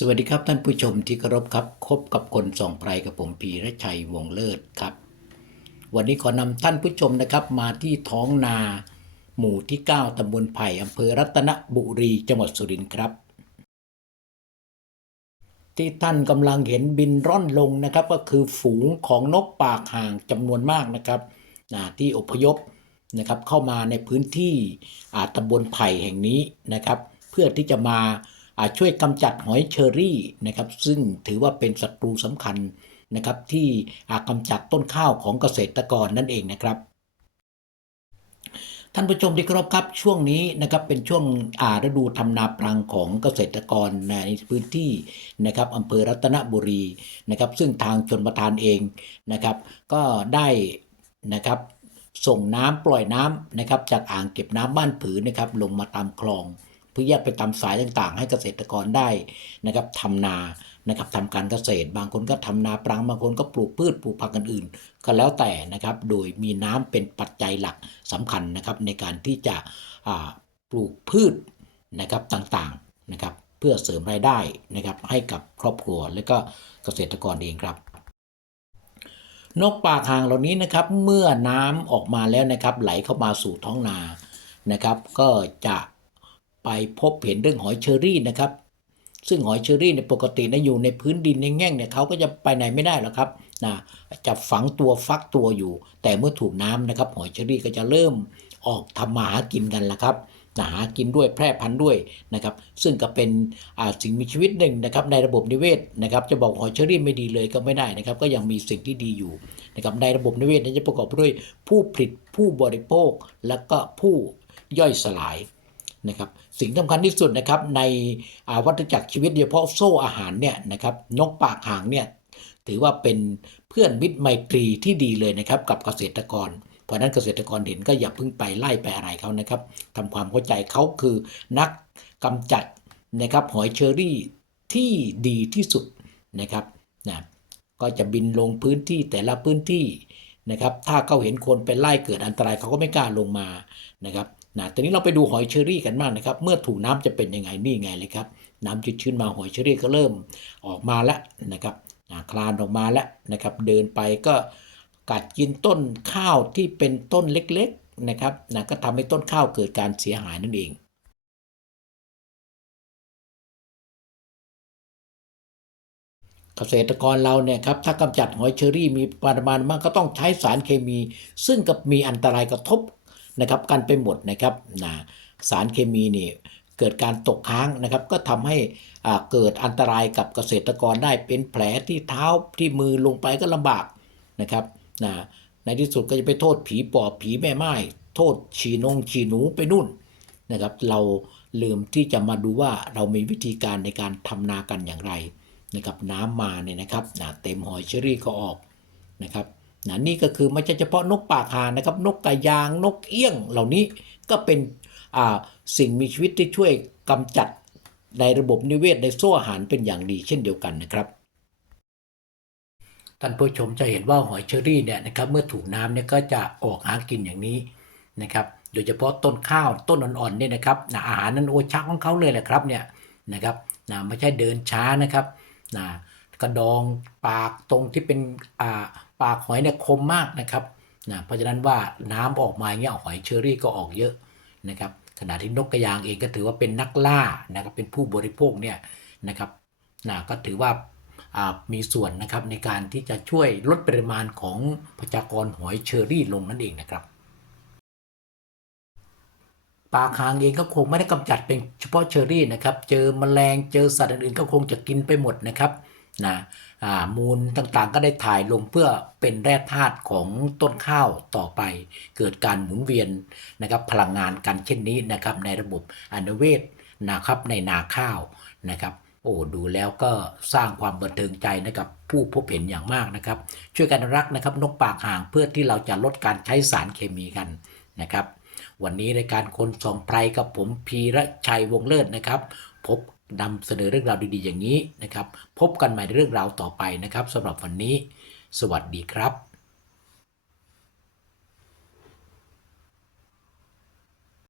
สวัสดีครับท่านผู้ชมที่เคารพครับคบกับคนส่องไพรกับผมพีระชัยวงเลิศครับ วันนี้ขอนำท่านผู้ชมนะครับมาที่ท้องนา หมู่ที่ 9ตำบลไผ่อำเภอรัตนบุรีจังหวัดสุรินทร์ครับ ที่ท่านกำลังเห็นบินร่อนลงนะครับก็คือฝูงของนกปากห่างจำนวนมากนะครับนะที่อพยพนะครับเข้ามาในพื้นที่อ่าตำบลไผ่แห่งนี้นะครับ เพื่อที่จะมา ช่วยกำจัดหอยเชอรี่นะครับซึ่งถือว่าเป็นศัตรูสำคัญนะครับที่อ่ากำจัดต้นข้าวของเกษตรกรนั่นเองนะครับท่านผู้ชมที่เคารพครับช่วงนี้นะครับเป็นช่วงอาฤดูทำนาปรังของเกษตรกรในพื้นที่นะครับอำเภอรัตนบุรีนะครับ ซึ่งทางชนประทานเองนะครับ ก็ได้นะครับส่งน้ำปล่อยน้ำนะครับจากอ่างเก็บน้ำบ้านผือนะครับลงมาตามคลอง พื่อแยกไปตามสายต่างๆ ให้เกษตรกรได้นะครับทำนานะครับทำการเกษตร บางคนก็ทำนาปรังบางคนก็ปลูกพืชปลูกผักอื่น ก็แล้วแต่นะครับโดยมีน้ำเป็นปัจจัยหลักสำคัญนะครับในการที่จะปลูกพืชนะครับต่างๆนะครับเพื่อเสริมรายได้นะครับให้กับครอบครัวและก็เกษตรกรเองครับ นกปากห่างเหล่านี้นะครับเมื่อน้ำออกมาแล้วนะครับไหลเข้ามาสู่ท้องนานะครับ ก็จะ ไปพบเห็นเรื่องหอยเชอรี่นะครับ ซึ่งหอยเชอรี่ในปกตินะอยู่ในพื้นดินในแง่งเนี่ยเขาก็จะไปไหนไม่ได้หรอกครับนะจะฝังตัวฟักตัวอยู่ แต่เมื่อถูกน้ำนะครับ หอยเชอรี่ก็จะเริ่มออกทำมาหากินกันละครับนะหากินด้วยแพร่พันธุ์ด้วยนะครับ ซึ่งก็เป็นสิ่งมีชีวิตหนึ่งนะครับ ในระบบนิเวศนะครับ จะบอกหอยเชอรี่ไม่ดีเลยก็ไม่ได้นะครับ ก็ยังมีสิ่งที่ดีอยู่นะครับ ในระบบนิเวศนั้นจะประกอบไปด้วยผู้ผลิตผู้บริโภค และก็ผู้ย่อยสลาย นะครับสิ่งสำคัญที่สุดนะครับในวัฏจักรชีวิตโดยเฉพาะโซ่อาหารเนี่ยนะครับนกปากหางเนี่ยถือว่าเป็นเพื่อนมิตรไมตรีที่ดีเลยนะครับกับเกษตรกร เพราะฉะนั้นเกษตรกรเห็นก็อย่าเพิ่งไปไล่ไปอะไรเขานะครับทำความเข้าใจเขาคือนักกำจัดนะครับหอยเชอรี่ที่ดีที่สุดนะครับนะก็จะบินลงพื้นที่แต่ละพื้นที่นะครับ ถ้าเขาเห็นคนไปไล่เกิดอันตรายเขาก็ไม่กล้าลงมานะครับ นะตอนนี้เราไปดูหอยเชอรี่กันบ้างนะครับ เมื่อถูกน้ำจะเป็นยังไงนี่ไงเลยครับ น้ำชื้นๆมาหอยเชอรี่ก็เริ่มออกมาแล้วนะครับนะคลานออกมาแล้วนะครับ เดินไปก็กัดกินต้นข้าวที่เป็นต้นเล็กๆนะครับนะก็ทำให้ต้นข้าวเกิดการเสียหายนั่นเองเกษตรกรเราเนี่ยครับถ้ากำจัดหอยเชอรี่มีปริมาณมากก็ต้องใช้สารเคมี ซึ่งกับมีอันตรายกระทบ นะครับกันไปหมดนะครับนะสารเคมีนี่เกิดการตกค้างนะครับ ก็ทำให้เกิดอันตรายกับเกษตรกรได้เป็นแผลที่เท้าที่มือลงไปก็ลำบากนะครับนะในที่สุดก็จะไปโทษผีปอบผีแม่ไม้โทษฉีนงฉีหนูไปนู่นนะครับ เราลืมที่จะมาดูว่าเรามีวิธีการในการทำนากันอย่างไรนะครับ น้ำมาเนี่ยนะครับนะเต็มหอยเชอรี่ก็ออกนะครับ นะนี่ก็คือไม่ใช่เฉพาะนกปากหานะครับ นกกระยางนกเอี้ยงเหล่านี้ก็เป็นสิ่งมีชีวิตที่ช่วยกำจัดในระบบนิเวศในโซ่อาหารเป็นอย่างดีเช่นเดียวกันนะครับท่านผู้ชมจะเห็นว่าหอยเชอรี่เนี่ยนะครับเมื่อถูกน้ำเนี่ยก็จะออกหากินอย่างนี้นะครับโดยเฉพาะต้นข้าวต้นอ่อนๆเนี่ยนะครับนะอาหารนั้นโอชักของเขาเลยแหละครับเนี่ยนะครับนะไม่ใช่เดินช้านะครับนะกระดองปากตรงที่เป็นอ่า ปากหอยเนี่ยคมมากนะครับนะเพราะฉะนั้นว่าน้ำออกมาเงี้ยหอยเชอรี่ก็ออกเยอะนะครับขณะที่นกกระยางเองก็ถือว่าเป็นนักล่านะครับเป็นผู้บริโภคเนี่ยนะครับนะก็ถือว่ามีส่วนนะครับในการที่จะช่วยลดปริมาณของประชากรหอยเชอรี่ลงนั่นเองนะครับปลาคางเองก็คงไม่ได้กำจัดเป็นเฉพาะเชอรี่นะครับ เจอแมลงเจอสัตว์อื่นๆก็คงจะกินไปหมดนะครับนะ มูลต่างๆ ก็ได้ถ่ายลงเพื่อเป็นแร่ธาตุของต้นข้าวต่อไป เกิดการหมุนเวียนนะครับพลังงานกันเช่นนี้นะครับในระบบอนุเวศนะครับในนาข้าวนะครับโอ้ดูแล้วก็สร้างความบันเทิงใจนะครับผู้พบเห็นอย่างมากนะครับ ช่วยกันรักนะครับนกปากห่างเพื่อที่เราจะลดการใช้สารเคมีกันนะครับ วันนี้รายการคนส่องไพรกับผมพีระชัยวงเลิศนะครับ พบ นำเสนอเรื่องราวดีๆอย่างนี้นะครับ พบกันใหม่ในเรื่องราวต่อไปนะครับสำหรับวันนี้ สวัสดีครับ